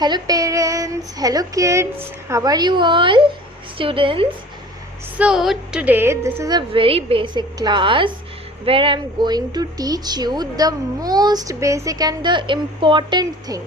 Hello parents, hello kids, how are you all? Students, so today this is a very basic class where I am going to teach you the most basic and the important thing.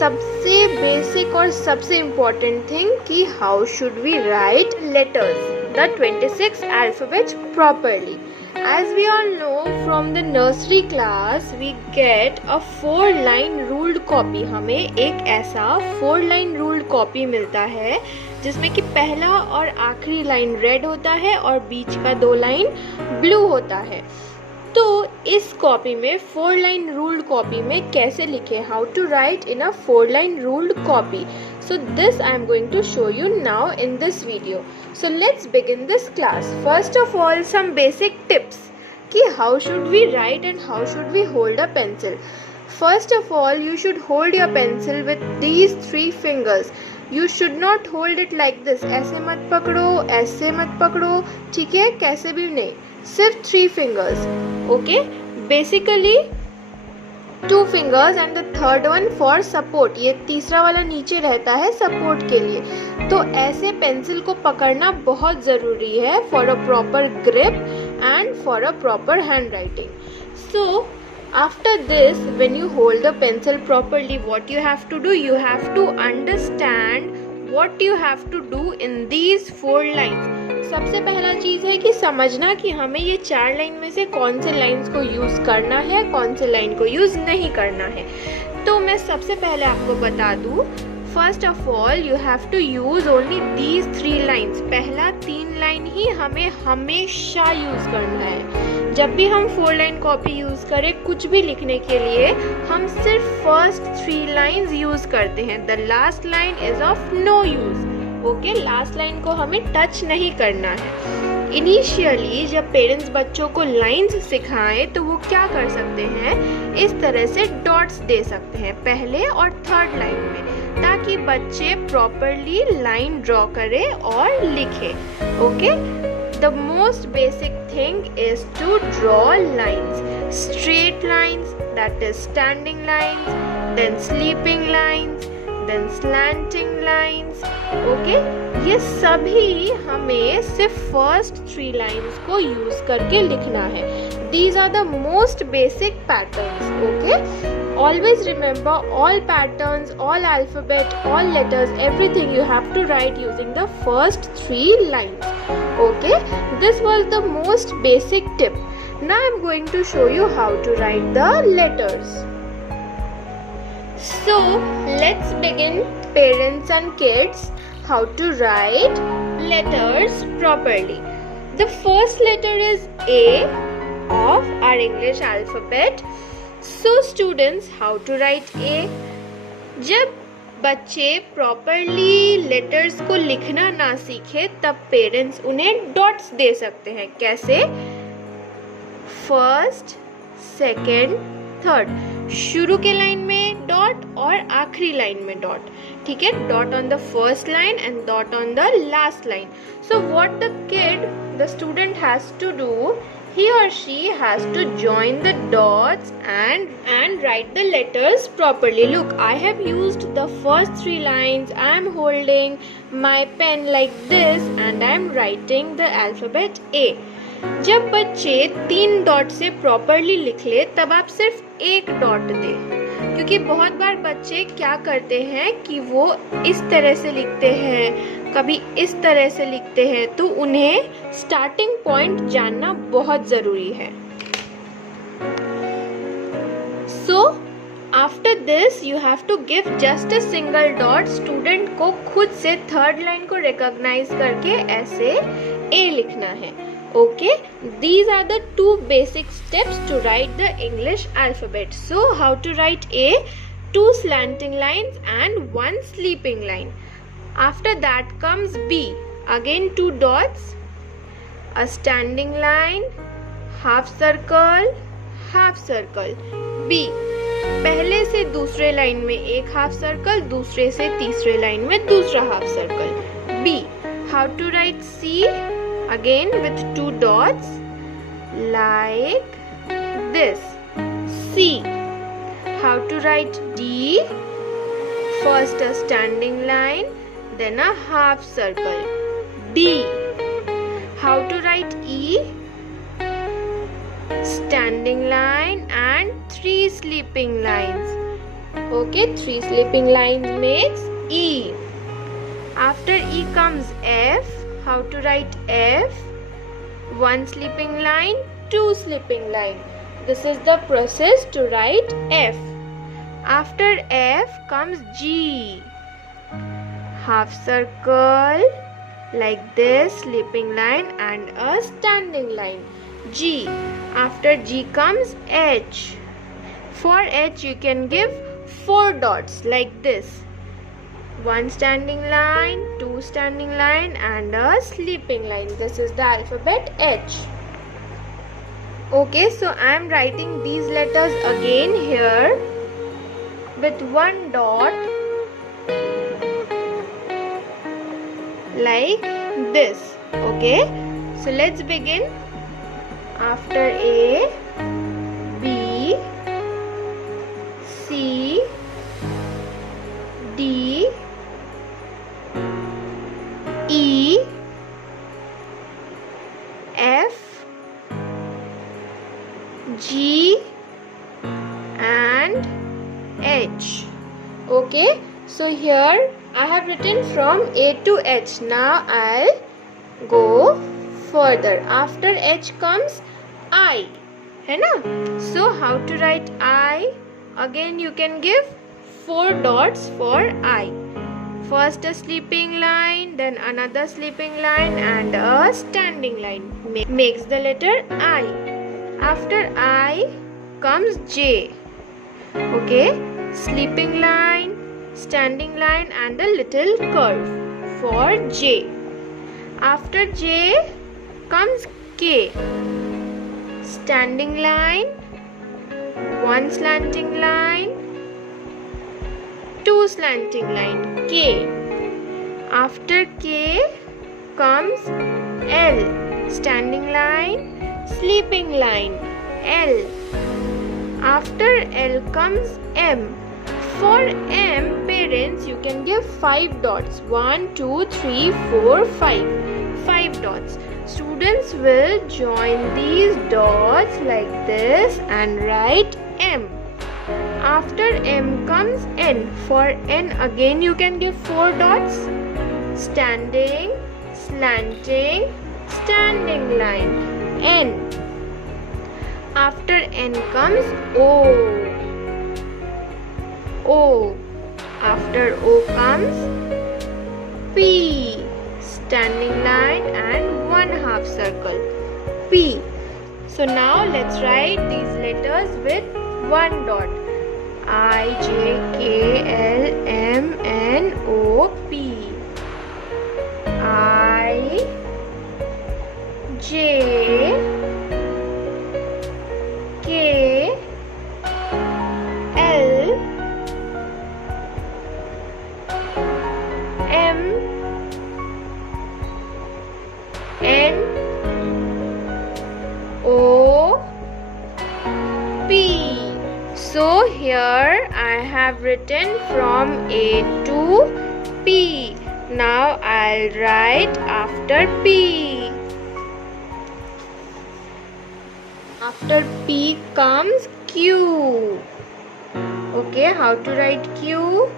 सबसे basic और सबसे important thing कि how should we write letters, the 26 alphabets properly. As we all know from the nursery class we get a 4-line ruled copy. हमें एक ऐसा 4-line ruled copy मिलता है जिसमें कि पहला और आखिरी लाइन रेड होता है और बीच का 2 लाइन ब्लू होता है. तो इस कॉपी में 4-line ruled copy में कैसे लिखें, how to write in a 4-line ruled copy. So this I am going to show you now in this video. So let's begin this class. First of all, some basic tips कि how should we write and how should we hold a pencil. First of all, you should hold your pencil with these 3 fingers. You should not hold it like this. ऐसे मत पकड़ो, ऐसे मत पकड़ो, ठीक है, कैसे भी नहीं, सिर्फ 3 fingers. Okay, basically 2 fingers and the third one for support. ये तीसरा वाला नीचे रहता है सपोर्ट के लिए. तो ऐसे पेंसिल को पकड़ना बहुत ज़रूरी है for a proper grip and for a proper handwriting. So after this, when you hold the pencil properly, what you have to do, you have to understand what you have to do in these 4 lines. सबसे पहला चीज़ है कि समझना कि हमें ये 4 line में से कौन से लाइन्स को यूज़ करना है, कौन से लाइन को यूज़ नहीं करना है. तो मैं सबसे पहले आपको बता दूँ, first of all you have to use only these 3 lines. पहला 3 लाइन ही हमें हमेशा यूज़ करना है. जब भी हम 4 लाइन कॉपी यूज़ करें कुछ भी लिखने के लिए, हम सिर्फ फर्स्ट 3 लाइन्स यूज़ करते हैं. The last line is of no use. Okay, last line को हमें टच नहीं करना है. इनिशियली जब पेरेंट्स बच्चों को लाइंस सिखाएं तो वो क्या कर सकते हैं, इस तरह से डॉट्स दे सकते हैं पहले और थर्ड लाइन में, ताकि बच्चे प्रॉपरली लाइन ड्रॉ करें और लिखें. Okay, the most basic thing is to draw lines, straight lines, that is standing lines, then sleeping lines, then slanting lines. Okay, ये सभी हमें सिर्फ फर्स्ट 3 लाइन्स को यूज करके लिखना है. These are the most basic patterns. Okay, always remember all patterns, all alphabet, all letters, everything you have to write using the first 3 lines. Okay, this was the most basic tip. Now I am going to show you how to write the letters. So let's begin, parents and kids, how to write letters properly. The first letter is A of our English alphabet. So students, how to write A? जब बच्चे properly letters को लिखना ना सीखे तब parents उन्हें dots दे सकते हैं. कैसे? फर्स्ट, सेकेंड, थर्ड, शुरू के लाइन में डॉट और आखिरी लाइन में डॉट. ठीक है, dot on the first line and dot on the last line. So what the kid, the student has to do, he or she has to join the dots and write the letters properly. Look, I have used the first 3 lines. I am holding my pen like this and I am writing the alphabet A. जब बच्चे 3 dot से properly लिख ले तब आप सिर्फ 1 dot दें, क्योंकि बहुत बार बच्चे क्या करते हैं कि वो इस तरह से लिखते हैं, कभी इस तरह से लिखते हैं, तो उन्हें स्टार्टिंग पॉइंट जानना बहुत ज़रूरी है. So after this you have to give just a single dot. Student को खुद से थर्ड लाइन को रिकॉग्नाइज करके ऐसे ए लिखना है. Okay, these are the 2 basic steps to write the English alphabet. So how to write A? 2 slanting lines and 1 sleeping line. After that comes B. Again 2 dots, a standing line, half circle, half circle. B. पहले से दूसरे line में एक half circle, दूसरे से तीसरे line में दूसरा half circle. B. How to write C? Again with 2 dots like this. C. How to write D? First a standing line, then a half circle. D. How to write E? Standing line and 3 sleeping lines. Okay, 3 sleeping lines makes E. After E comes F. How to write F? 1 sleeping line, 2 sleeping line. This is the process to write F. After F comes G. Half circle like this, sleeping line and a standing line. G. After G comes H. For H you can give 4 dots like this. 1 standing line, 2 standing line and a sleeping line. This is the alphabet H. Okay, so I am writing these letters again here with 1 dot like this. Okay, so let's begin. After A, B, C, D, E, F, G and H. Okay, so here I have written from A to H. Now I'll go further. After H comes I, है ना? So how to write I? Again you can give 4 dots for I. First a sleeping line, then another sleeping line and a standing line. Makes the letter I. After I comes J. Okay, sleeping line, standing line and a little curve for J. After J comes K. Standing line, 1 slanting line, 2 slanting line, K. After K comes L. Standing line, sleeping line, L. After L comes M. For M, parents, you can give 5 dots. 1, 2, 3, 4, 5. 5 dots. Students will join these dots like this and write M. After M comes N. For N, again you can give 4 dots. Standing, slanting, standing line, N. After N comes O. O. After O comes P. Standing line and 1 half circle, P. So now let's write these letters with 1 dot. I, J, K, L, M, N, O, P. I, J, K, L, M, N, O, P. So here I have written from A to P. Now I'll write after P. After P comes Q. Okay, how to write Q?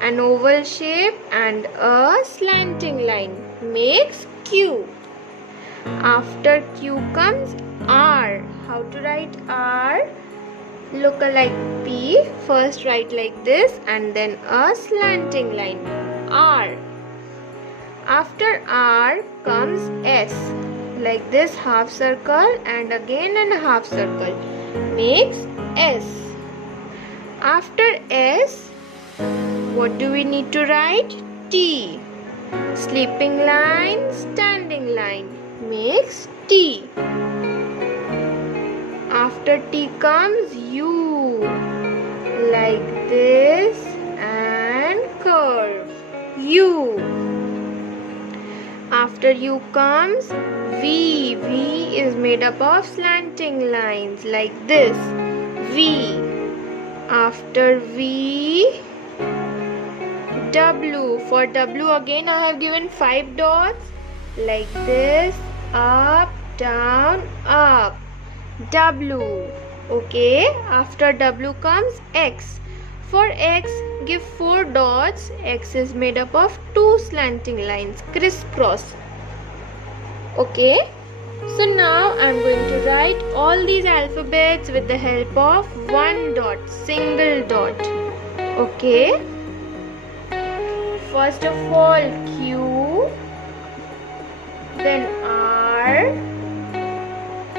An oval shape and a slanting line makes Q. After Q comes R. How to write R? Look like P. First write like this and then a slanting line. R. After R comes S. Like this, half circle and again a half circle makes S. After S, what do we need to write? T. Sleeping line, standing line makes T. After T comes U. Like this and curve. U. After U comes V. V is made up of slanting lines like this. V. After V W. For W again I have given 5 dots like this, up, down, up. W. Okay, after W comes X. For X, give 4 dots. X is made up of 2 slanting lines, crisscross. Okay, so now I am going to write all these alphabets with the help of 1 dot, single dot. Okay, first of all Q, then R,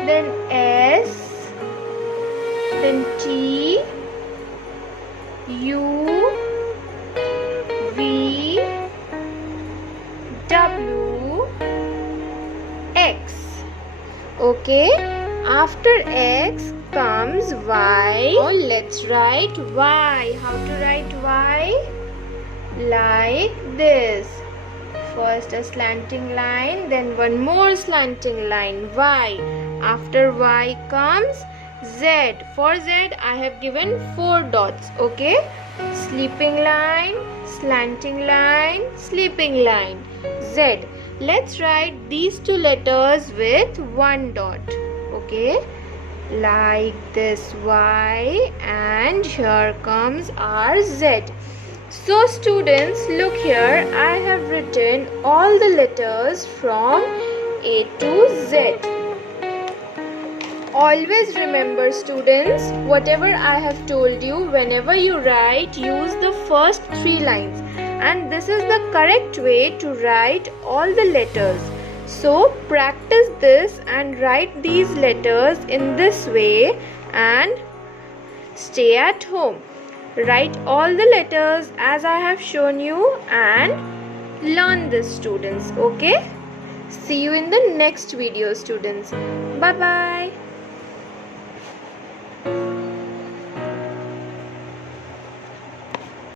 then S, then T, U, V, W, X. Okay, after X comes Y. Now let's write Y. How to write Y? Like this. First a slanting line, then one more slanting line, Y. After Y comes Z. For Z I have given 4 dots. Okay, sleeping line, slanting line, sleeping line, Z. Let's write these 2 letters with 1 dot. Okay, like this, Y, and here comes our Z. So students, look here, I have written all the letters from A to Z. Always remember students, whatever I have told you, whenever you write, use the first 3 lines. And this is the correct way to write all the letters. So practice this and write these letters in this way and stay at home. Write all the letters as I have shown you and learn this, students. Okay? See you in the next video, students. Bye-bye.